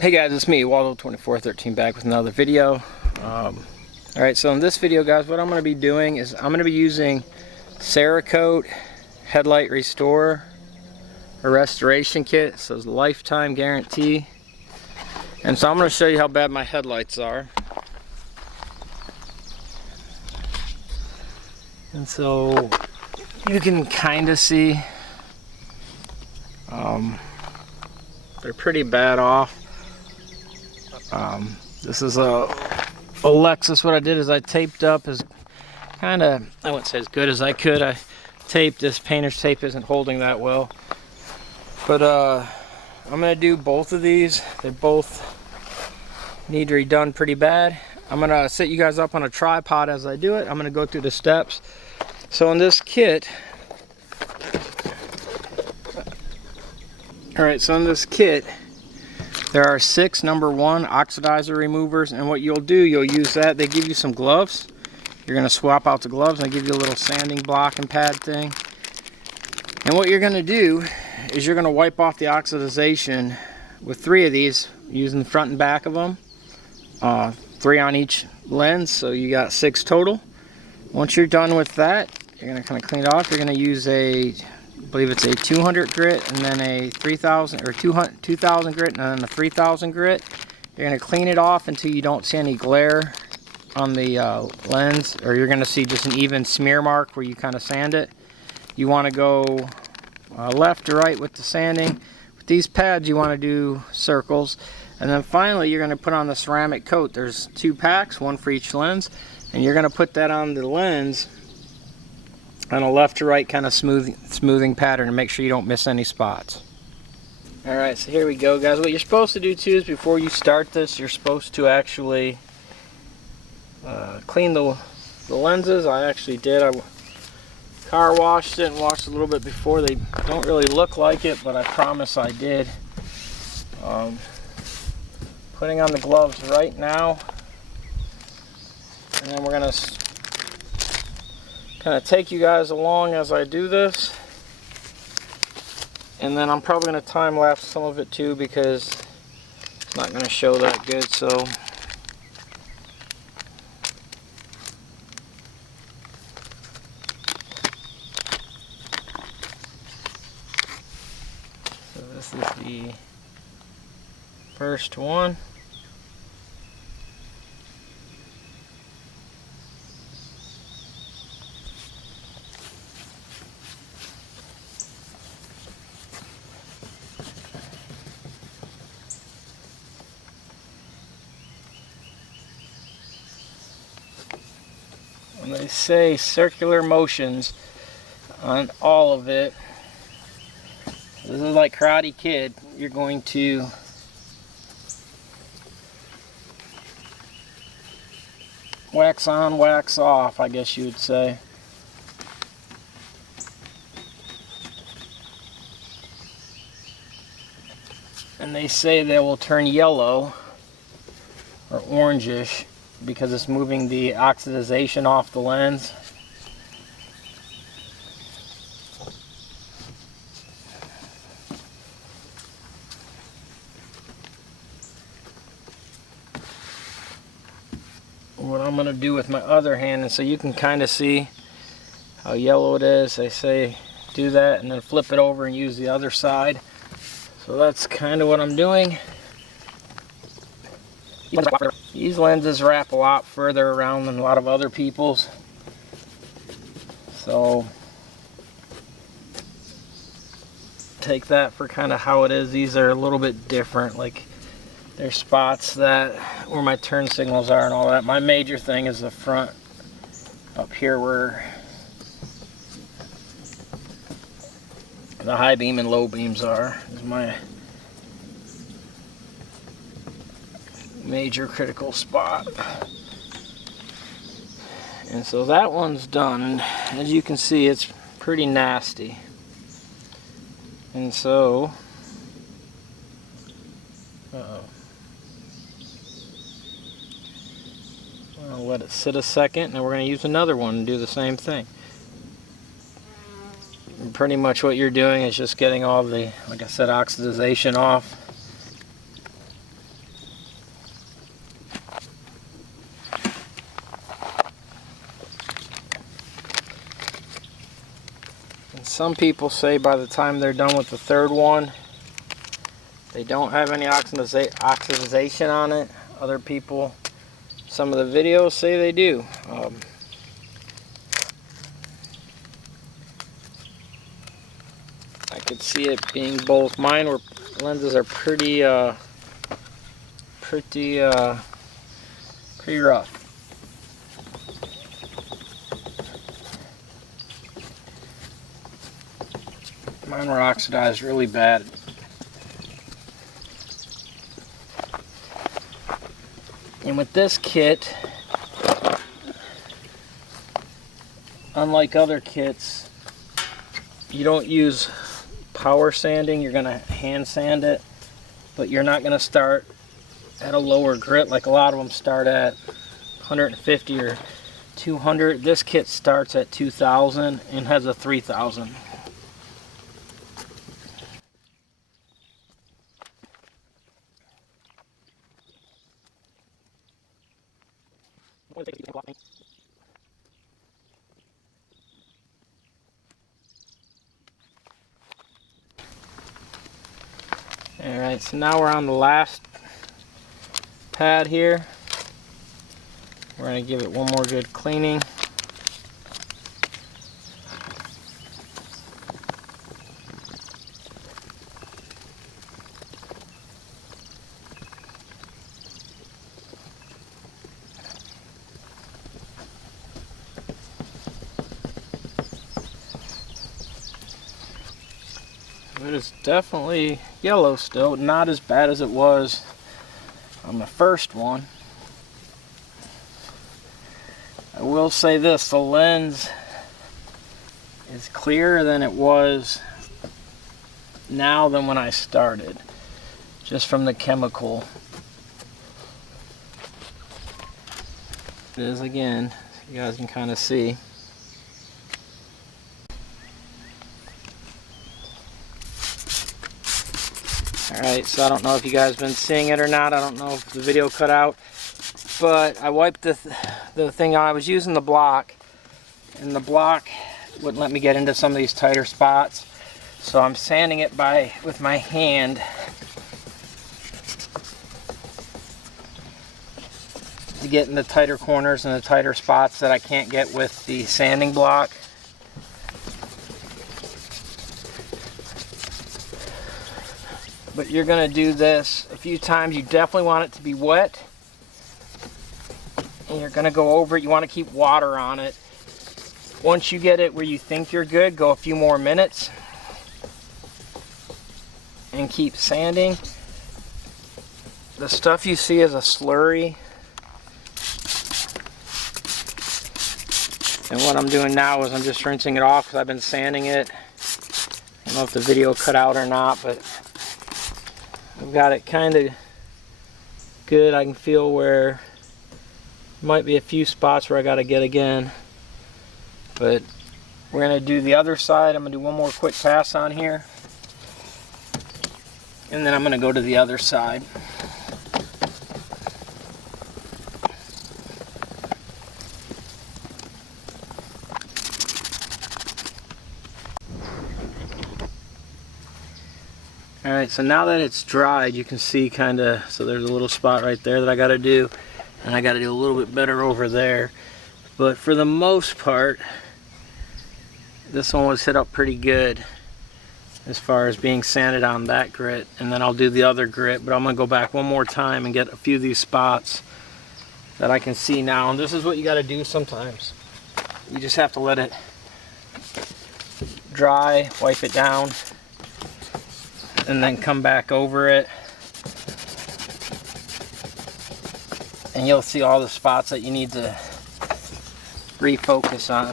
Hey guys, it's me, ROLLO2413, back with another video. Alright, so in this video, guys, what I'm going to be doing is I'm going to be using Cerakote Headlight Restore or Restoration Kit. So it's a lifetime guarantee. And so I'm going to show you how bad my headlights are. And so you can kind of see they're pretty bad off. This is a Lexus. What I did is I taped up as kind of, I wouldn't say as good as I could. I taped this. Painter's tape isn't holding that well. But I'm going to do both of these. They both need redone pretty bad. I'm going to set you guys up on a tripod as I do it. I'm going to go through the steps. So in this kit, alright, so in this kit, there are 6 #1 oxidizer removers, and what you'll do, you'll use that. They give you some gloves. You're going to swap out the gloves and they give you a little sanding block and pad thing. And what you're going to do is you're going to wipe off the oxidization with 3 of these, using the front and back of them. 3 on each lens, so you got 6 total. Once you're done with that, you're going to kind of clean it off. You're going to use I believe it's a 200 grit and then a 3000 or 2000 grit and then a 3000 grit. You're going to clean it off until you don't see any glare on the lens, or you're going to see just an even smear mark where you kind of sand it. You want to go left to right with the sanding. With these pads, you want to do circles. And then finally, you're going to put on the ceramic coat. There's 2 packs, 1 for each lens, and you're going to put that on the lens on a left to right kind of smoothing pattern to make sure you don't miss any spots. Alright, so here we go, guys. What you're supposed to do too is before you start this, you're supposed to actually clean the lenses. I actually did. I car washed it and washed a little bit before. They don't really look like it, but I promise I did. Putting on the gloves right now, and then we're going to kind of take you guys along as I do this, and then I'm probably going to time lapse some of it too because it's not going to show that good. So this is the first one. And they say circular motions on all of it. This is like Karate Kid. You're going to wax on, wax off, I guess you would say. And they say they will turn yellow or orangish because it's moving the oxidization off the lens. What I'm going to do with my other hand, and so you can kind of see how yellow it is, they say do that and then flip it over and use the other side. So that's kind of what I'm doing. These lenses wrap a lot further around than a lot of other people's. So take that for kind of how it is. These are a little bit different. Like there's spots that where my turn signals are and all that. My major thing is the front up here where the high beam and low beams are. Is my major critical spot. And so that one's done, and as you can see, it's pretty nasty. And so I'll let it sit a second, and we're going to use another one and do the same thing. And pretty much what you're doing is just getting all the, like I said, oxidization off. some people say by the time they're done with the third one, they don't have any oxidization on it. Other people, some of the videos say they do. I could see it being both. Mine were lenses are pretty rough. Mine were oxidized really bad. And with this kit, unlike other kits, you don't use power sanding. You're going to hand sand it, but you're not going to start at a lower grit like a lot of them start at 150 or 200. This kit starts at 2000 and has a 3000. Alright, so now we're on the last pad here. We're going to give it one more good cleaning. It is definitely yellow still, not as bad as it was on the first one. I will say this, the lens is clearer than it was now than when I started, just from the chemical. It is again, so you guys can kind of see. Alright, so I don't know if you guys have been seeing it or not. I don't know if the video cut out. But I wiped the thing on. I was using the block, and the block wouldn't let me get into some of these tighter spots. So I'm sanding it with my hand to get in the tighter corners and the tighter spots that I can't get with the sanding block. But you're going to do this a few times. You definitely want it to be wet. And you're going to go over it. You want to keep water on it. Once you get it where you think you're good, go a few more minutes. And keep sanding. The stuff you see is a slurry. And what I'm doing now is I'm just rinsing it off because I've been sanding it. I don't know if the video cut out or not, but I've got it kind of good. I can feel where might be a few spots where I got to get again. But we're going to do the other side. I'm going to do one more quick pass on here. And then I'm going to go to the other side. Alright, so now that it's dried, you can see kind of, so there's a little spot right there that I got to do, and I got to do a little bit better over there. But for the most part, this one was hit up pretty good as far as being sanded on that grit, and then I'll do the other grit, but I'm going to go back one more time and get a few of these spots that I can see now. And this is what you got to do sometimes. You just have to let it dry, wipe it down, and then come back over it, and you'll see all the spots that you need to refocus on.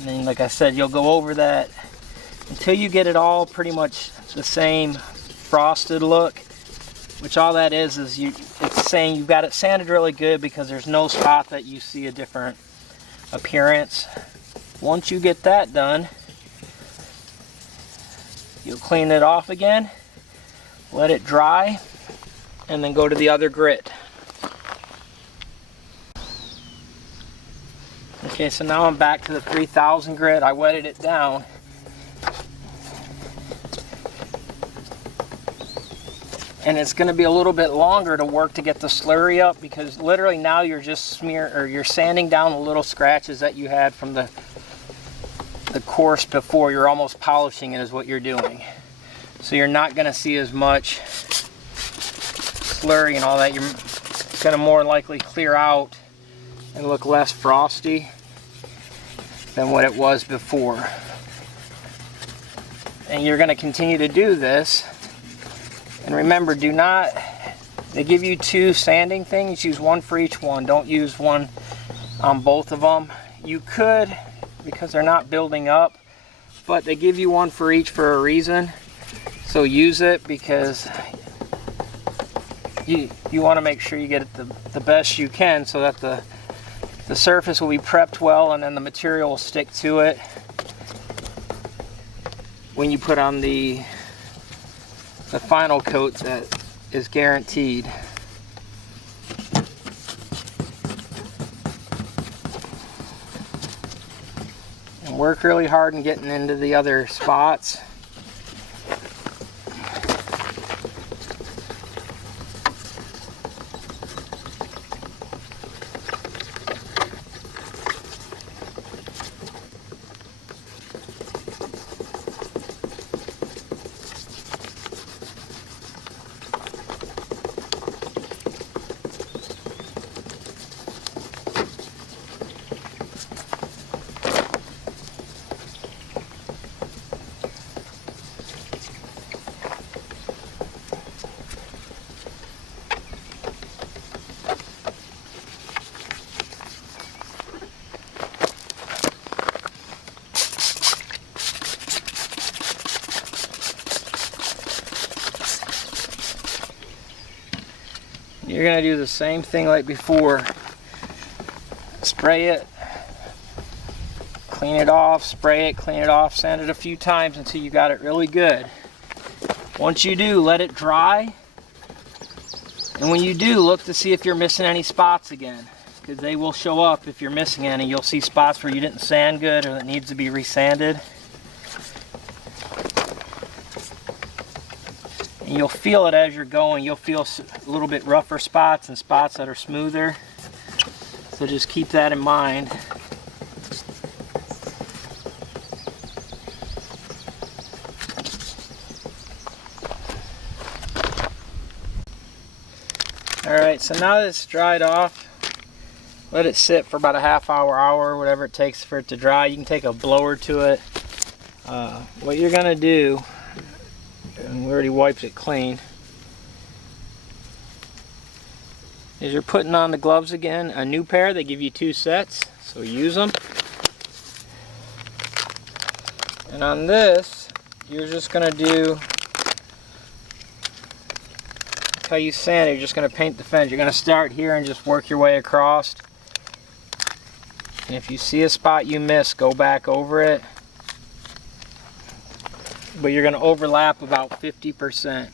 And then, like I said, you'll go over that until you get it all pretty much the same frosted look, which all that is it's saying you've got it sanded really good because there's no spot that you see a different appearance. Once you get that done, you'll clean it off again, let it dry, and then go to the other grit. Okay, so now I'm back to the 3000 grit. I wetted it down. And it's going to be a little bit longer to work to get the slurry up, because literally now you're just you're sanding down the little scratches that you had from the course before. You're almost polishing it is what you're doing. So you're not going to see as much slurry and all that. It's going to more likely clear out and look less frosty than what it was before. And you're going to continue to do this. And remember, they give you 2 sanding things, use one for each one. Don't use one on both of them. You could, because they're not building up, but they give you one for each for a reason. So use it, because you want to make sure you get it the best you can, so that the surface will be prepped well, and then the material will stick to it when you put on the final coat that is guaranteed. And work really hard in getting into the other spots. You're going to do the same thing like before. Spray it, clean it off, spray it, clean it off, sand it a few times until you got it really good. Once you do, let it dry. And when you do, look to see if you're missing any spots again, because they will show up if you're missing any. You'll see spots where you didn't sand good or that needs to be resanded. And you'll feel it as you're going. You'll feel a little bit rougher spots and spots that are smoother. So just keep that in mind. Alright, so now that it's dried off, let it sit for about a half hour, whatever it takes for it to dry. You can take a blower to it. What you're going to do, and we already wiped it clean, is you're putting on the gloves again, a new pair. They give you 2 sets, so use them. And on this, you're just going to do how you sand it. You're just going to paint the fence. You're going to start here and just work your way across. And if you see a spot you missed, go back over it. But you're going to overlap about 50%.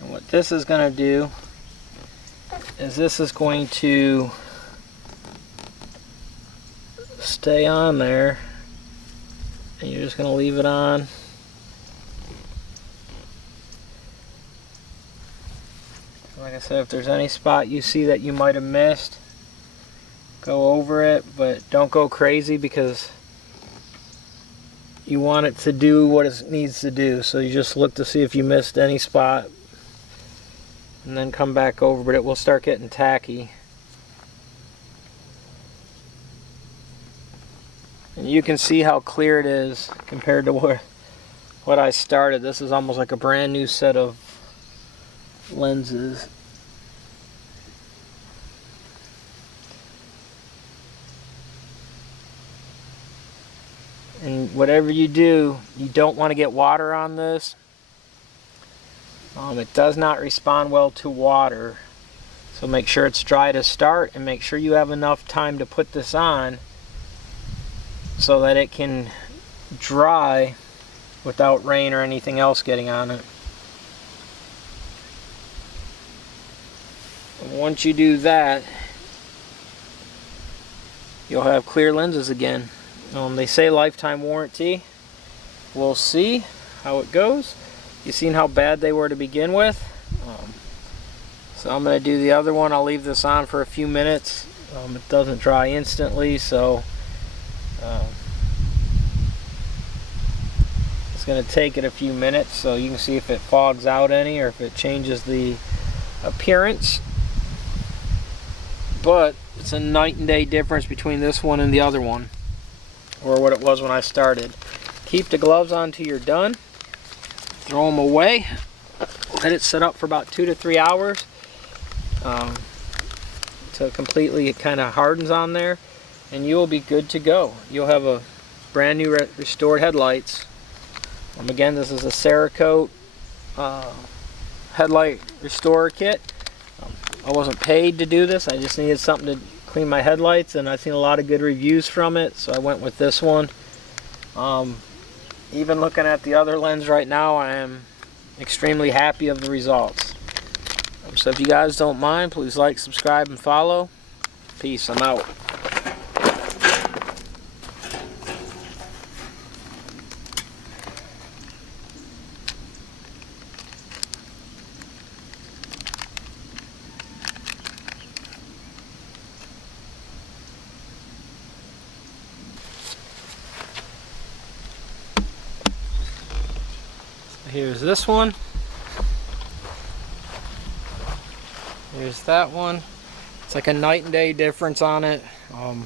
And what this is going to do is this is going to stay on there, and you're just going to leave it on. Like I said, if there's any spot you see that you might have missed, go over it, but don't go crazy, because you want it to do what it needs to do. So you just look to see if you missed any spot and then come back over, but it will start getting tacky. And you can see how clear it is compared to what I started. This is almost like a brand new set of lenses. And whatever you do, you don't want to get water on this. It does not respond well to water, so make sure it's dry to start, and make sure you have enough time to put this on so that it can dry without rain or anything else getting on it. And once you do that, you'll have clear lenses again. They say lifetime warranty. We'll see how it goes. You've seen how bad they were to begin with. So I'm going to do the other one. I'll leave this on for a few minutes. It doesn't dry instantly, so it's going to take it a few minutes so you can see if it fogs out any or if it changes the appearance. But it's a night and day difference between this one and the other one, or what it was when I started. Keep the gloves on till you're done. Throw them away. Let it sit up for about 2 to 3 hours till completely it kind of hardens on there, and you will be good to go. You'll have a brand new restored headlights. Again, this is a Cerakote headlight restorer kit. I wasn't paid to do this. I just needed something to clean my headlights, and I've seen a lot of good reviews from it, so I went with this one. Even looking at the other lens right now, I am extremely happy of the results. So if you guys don't mind, please like, subscribe, and follow. Peace. I'm out. Here's this one. Here's that one. It's like a night and day difference on it. I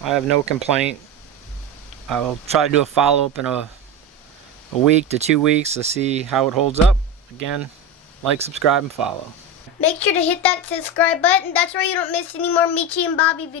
have no complaint. I will try to do a follow-up in a week to 2 weeks to see how it holds up. Again, like, subscribe, and follow. Make sure to hit that subscribe button. That's why you don't miss any more Michi and Bobby videos.